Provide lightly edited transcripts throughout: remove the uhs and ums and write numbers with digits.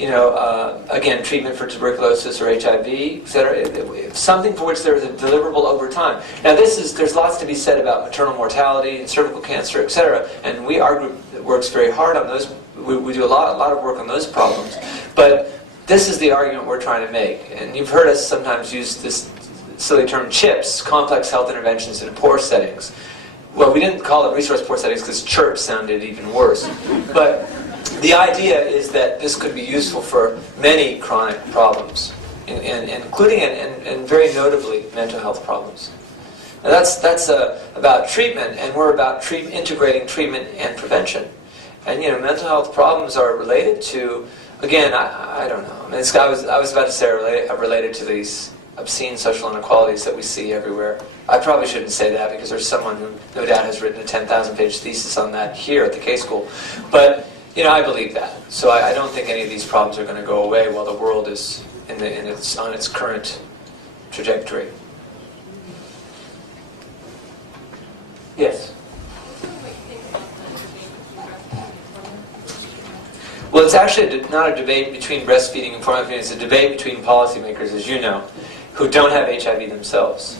again, treatment for tuberculosis or HIV, etc. Something for which there is a deliverable over time. Now, there's lots to be said about maternal mortality and cervical cancer, etc. And our group works very hard on those. We do a lot of work on those problems. But this is the argument we're trying to make. And you've heard us sometimes use this silly term CHIPS, complex health interventions in poor settings. Well, we didn't call it resource poor settings because church sounded even worse. But the idea is that this could be useful for many chronic problems, including and very notably mental health problems. Now that's about treatment, and we're about integrating treatment and prevention. And mental health problems are related to, again, I don't know. I mean, I was about to say related to these obscene social inequalities that we see everywhere. I probably shouldn't say that because there's someone who no doubt has written a 10,000-page thesis on that here at the K School. But I believe that. So I don't think any of these problems are going to go away while the world is on its current trajectory. Yes? Well, it's actually not a debate between breastfeeding and formula feeding. It's a debate between policymakers, as you know, who don't have HIV themselves.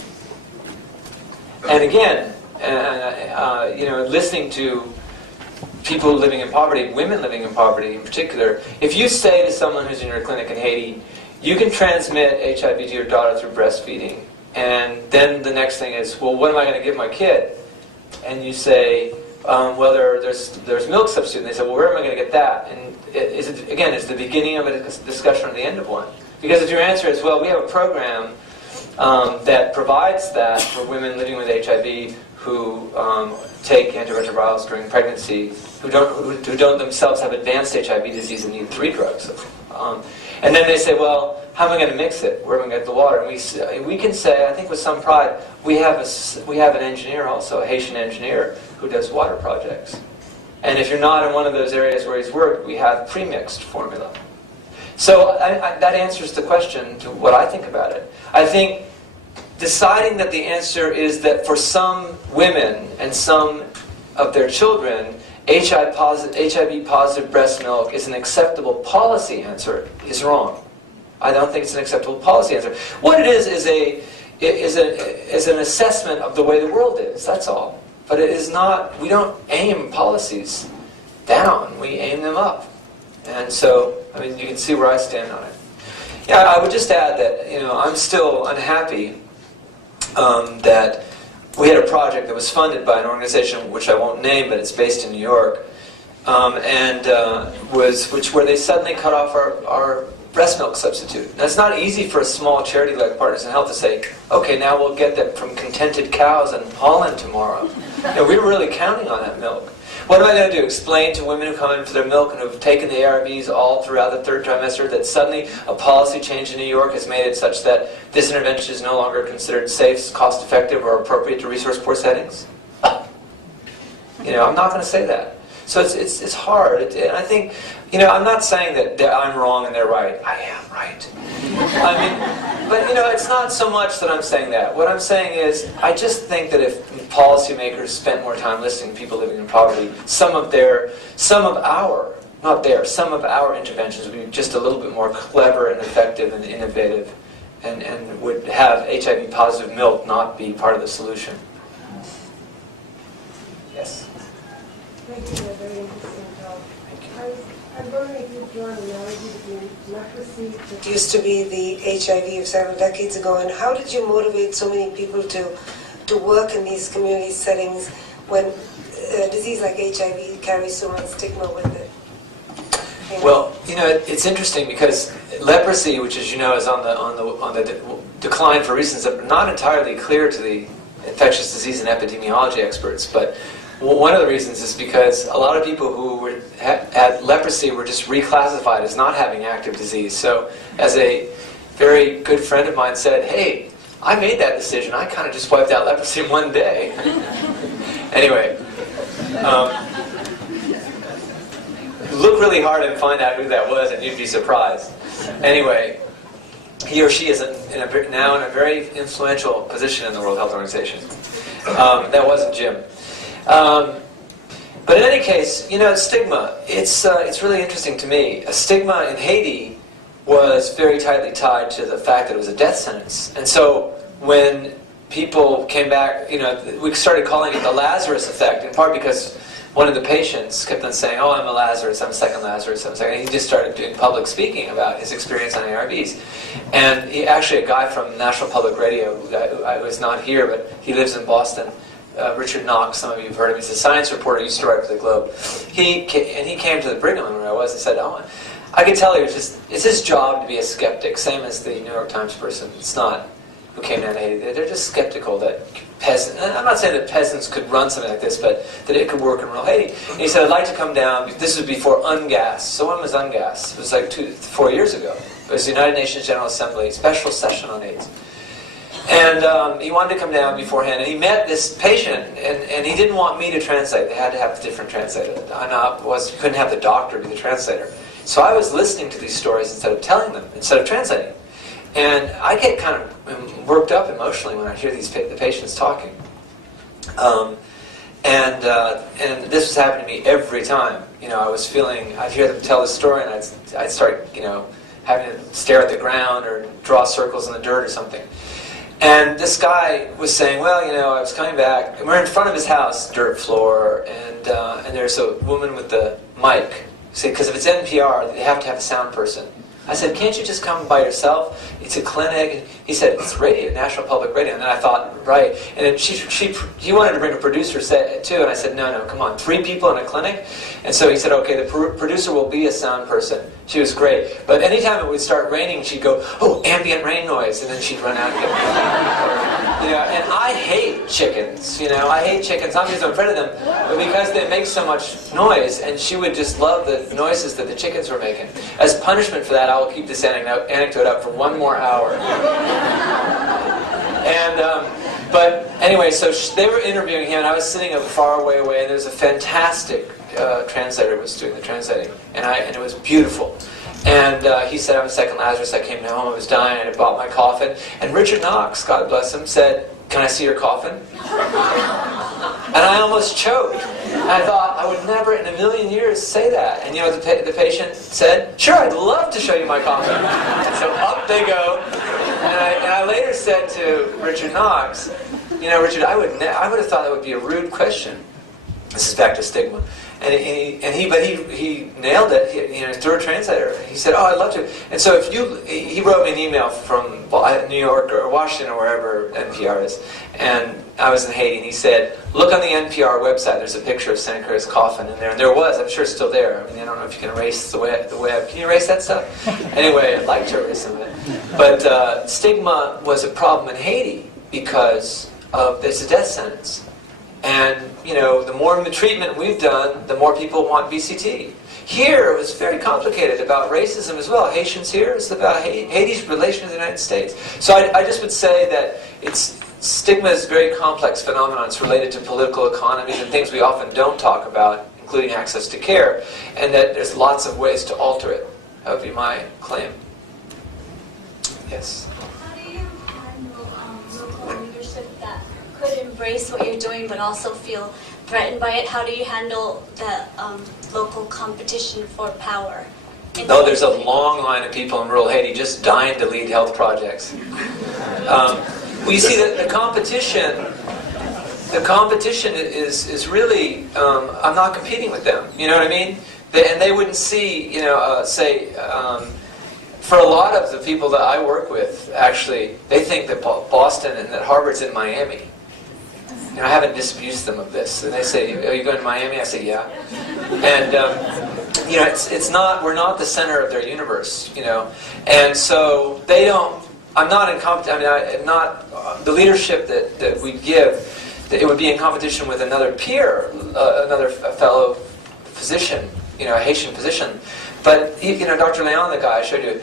And again, listening to people living in poverty, women living in poverty in particular, if you say to someone who's in your clinic in Haiti, you can transmit HIV to your daughter through breastfeeding, and then the next thing is, well, what am I going to give my kid? And you say, well, there's milk substitute. And they say, well, where am I going to get that? And it's the beginning of a discussion or the end of one. Because if your answer is, well, we have a program that provides that for women living with HIV who take antiretrovirals during pregnancy, who don't themselves have advanced HIV disease and need 3 drugs. And then they say, well, how am I going to mix it? Where am I going to get the water? And we can say, I think with some pride, we have an engineer also, a Haitian engineer, who does water projects. And if you're not in one of those areas where he's worked, we have pre-mixed formula. So that answers the question to what I think about it. I think deciding that the answer is that for some women and some of their children, HIV-positive breast milk is an acceptable policy answer is wrong. I don't think it's an acceptable policy answer. What it is an assessment of the way the world is, that's all. But it is not, we don't aim policies down, we aim them up. And so, you can see where I stand on it. Yeah, I would just add that, I'm still unhappy that we had a project that was funded by an organization which I won't name, but it's based in New York, where they suddenly cut off our breast milk substitute. Now, it's not easy for a small charity like Partners in Health to say, okay, now we'll get that from contented cows in Holland tomorrow. We were really counting on that milk. What am I going to do? Explain to women who come in for their milk and who've taken the ARVs all throughout the 3rd trimester that suddenly a policy change in New York has made it such that this intervention is no longer considered safe, cost-effective, or appropriate to resource-poor settings? I'm not going to say that. So it's hard. And I think, I'm not saying that I'm wrong and they're right. I am right. But it's not so much that I'm saying that. What I'm saying is, I just think that if policymakers spent more time listening to people living in poverty, some of our interventions would be just a little bit more clever and effective and innovative, and would have HIV-positive milk not be part of the solution. Yes? Thank you for a very interesting talk. I'm wondering if you've drawn an analogy between leprosy, that used to be the HIV of several decades ago, and how did you motivate so many people to work in these community settings when a disease like HIV carries so much stigma with it? Well, it's interesting because leprosy, which as you know is on the decline for reasons that are not entirely clear to the infectious disease and epidemiology experts, but one of the reasons is because a lot of people who had leprosy were just reclassified as not having active disease. So as a very good friend of mine said, hey, I made that decision. I kind of just wiped out leprosy in one day. Anyway, look really hard and find out who that was and you'd be surprised. Anyway, he or she is now in a very influential position in the World Health Organization. That wasn't Jim. But in any case, you know, stigma, it's really interesting to me. A stigma in Haiti was very tightly tied to the fact that it was a death sentence. And so when people came back, you know, we started calling it the Lazarus effect, in part because one of the patients kept on saying, oh, I'm a Lazarus, I'm a second Lazarus, I'm a second. And he just started doing public speaking about his experience on ARVs. And he, actually, a guy from National Public Radio, who I was not here, but he lives in Boston, Richard Knox, some of you have heard of him, he's a science reporter, he used to write for the Globe. He came to the Brigham where I was and said, oh, I could tell it's his job to be a skeptic, same as the New York Times person. It's not who came down to Haiti. They're just skeptical that peasants, I'm not saying that peasants could run something like this, but that it could work in rural Haiti. And he said, I'd like to come down, this was before UNGAS. So when was UNGAS? It was like 4 years ago. It was the United Nations General Assembly, special session on AIDS. And he wanted to come down beforehand, and he met this patient, and he didn't want me to translate. They had to have a different translator. Couldn't have the doctor be the translator. So I was listening to these stories instead of telling them, instead of translating. And I get kind of worked up emotionally when I hear the patients talking. And this was happening to me every time. You know, I'd hear them tell the story, and I'd start, you know, having to stare at the ground or draw circles in the dirt or something. And this guy was saying, well, you know, I was coming back, and we're in front of his house, dirt floor, and there's a woman with the mic. See, because if it's NPR, they have to have a sound person. I said, can't you just come by yourself? It's a clinic. And he said, it's radio, National Public Radio. And then I thought, right. And then he wanted to bring a producer too. And I said, no, come on, 3 people in a clinic? And so he said, okay, the producer will be a sound person. She was great. But anytime it would start raining, she'd go, oh, ambient rain noise. And then she'd run out and get you know, and I hate chickens. You know, I hate chickens. Not because I'm afraid of them, but because they make so much noise. And she would just love the noises that the chickens were making. As punishment for that, I will keep this anecdote up for 1 more hour. And but anyway, so they were interviewing him, and I was sitting a far away, and there was a fantastic translator who was doing the translating, and it was beautiful. And he said, I'm a second Lazarus. I came home, I was dying, and I bought my coffin. And Richard Knox, God bless him, said, can I see your coffin? And I almost choked. And I thought, I would never in a million years say that. And you know what the patient said? Sure, I'd love to show you my coffin. And so up they go. And I later said to Richard Knox, you know, Richard, I would have thought that would be a rude question. This is back to stigma. But he nailed it. You know, through a translator. He said, "Oh, I'd love to." And so he wrote me an email from New York or Washington or wherever NPR is, and I was in Haiti, and he said, "Look on the NPR website. There's a picture of Seneca's coffin in there." And there was. I'm sure it's still there. I mean, I don't know if you can erase the web. Can you erase that stuff? Anyway, I'd like to erase some of it. But stigma was a problem in Haiti because there's a death sentence. And, you know, the more treatment we've done, the more people want BCT. Here, it was very complicated about racism as well. Haitians here, it's about Haiti's relation to the United States. So I just would say that stigma is a very complex phenomenon. It's related to political economies and things we often don't talk about, including access to care, and that there's lots of ways to alter it. That would be my claim. Yes? How do you handle local leadership that could embrace what you're doing but also feel threatened by it? How do you handle the local competition for power? No, there's a long line of people in rural Haiti just dying to lead health projects. Well, you see, the competition is really, I'm not competing with them, you know what I mean? And they wouldn't see, you know, for a lot of the people that I work with, actually, they think that Boston and that Harvard's in Miami. You know, I haven't disabused them of this. And they say, are you going to Miami? I say, yeah. And, you know, it's not, we're not the center of their universe, you know. And so they don't, I'm not in competition, I'm not, the leadership that we give, it would be in competition with another peer, another fellow physician, you know, a Haitian physician. But, you know, Dr. Leon, the guy I showed you,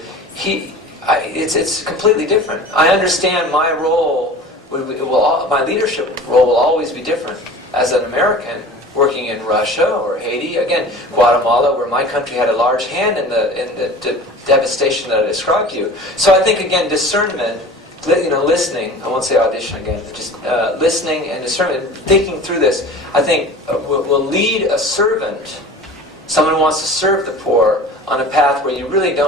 it's completely different. I understand my role, my leadership role will always be different as an American working in Russia or Haiti, again, Guatemala, where my country had a large hand in the devastation that I described to you. So I think, again, discernment listening, I won't say audition again, but just listening and discernment, thinking through this, I think will lead a servant, someone who wants to serve the poor, on a path where you really don't